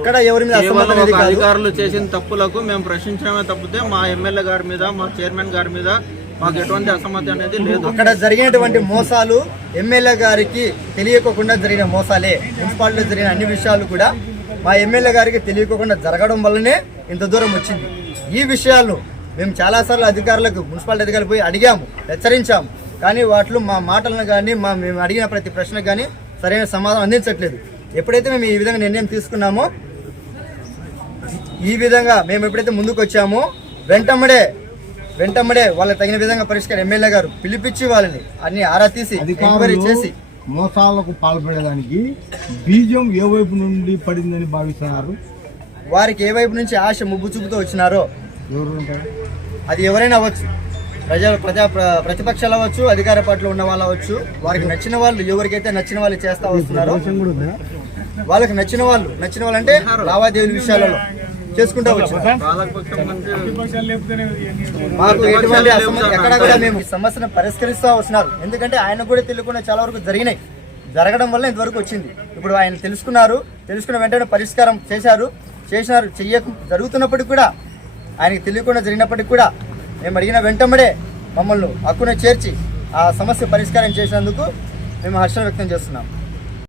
ఇక్కడ ఎవరి మీద అధికారులు చేసిన తప్పులకు మేము ప్రశ్నించడమే తప్పితే మా ఎమ్మెల్యే గారి మీద మా చైర్మన్ గారి మీద మాకు ఎటువంటి అసమ్మతి అనేది లేదు. అక్కడ జరిగినటువంటి మోసాలు ఎమ్మెల్యే గారికి తెలియకోకుండా జరిగిన మోసాలే. మున్సిపాలిటీలో జరిగిన అన్ని విషయాలు కూడా మా ఎమ్మెల్యే గారికి తెలియకోకుండా జరగడం వల్లనే ఇంత దూరం వచ్చింది. ఈ విషయాలు మేము చాలాసార్లు అధికారులకు మున్సిపాలిటీ అధికారులు పోయి అడిగాము హెచ్చరించాము. కానీ వాటిలో మా మాటలను కానీ మా మేము అడిగిన ప్రతి ప్రశ్నకు కానీ సరైన సమాధానం అందించట్లేదు. ఎప్పుడైతే మేము ఈ విధంగా నిర్ణయం తీసుకున్నామో ఈ విధంగా మేము ఎప్పుడైతే ముందుకు వచ్చామో వెంటమ్మడే వెంటమ్మడే వాళ్ళకి తగిన విధంగా పరిష్కారం ఎమ్మెల్యే గారు పిలిపించి వాళ్ళని అన్ని ఆరా తీసి ఎంక్వైరీ చేసి మోసాలకు పాల్పడేదానికి బీజం ఏ వైపు నుండి పడిందని భావిస్తున్నారు? వారికి ఏ వైపు నుంచి ఆశ ముగ్గు చూపుతూ వచ్చినారో అది ఎవరైనా అవ్వచ్చు. ప్రజా ప్రజా ప్ర- ప్రతిపక్షాలు అవ్వచ్చు అధికార పార్టీలో ఉన్న వాళ్ళు అవ్వచ్చు వారికి నచ్చిన వాళ్ళు ఎవరికైతే నచ్చిన వాళ్ళు చేస్తా వస్తున్నారో వాళ్ళకి నచ్చిన వాళ్ళు నచ్చిన వాళ్ళు అంటే లావాదేవీల విషయాలలో చేసుకుంటూ మాకు ఎటువంటి ఎక్కడ కూడా మేము ఈ సమస్యను పరిష్కరిస్తూ వస్తున్నారు ఎందుకంటే ఆయన కూడా తెలియకుండా చాలా వరకు జరిగినాయి. జరగడం వల్ల ఇంతవరకు వచ్చింది. ఇప్పుడు ఆయన తెలుసుకున్నారు. తెలుసుకున్న వెంటనే పరిష్కారం చేశారు. చేసినారు. చెయ్యకు జరుగుతున్నప్పటికి కూడా ఆయనకి తెలియకుండా జరిగినప్పటికి కూడా మేము అడిగిన వెంటబడే మమ్మల్ని హక్కున చేర్చి ఆ సమస్య పరిష్కారం చేసినందుకు మేము హర్షం వ్యక్తం చేస్తున్నాం.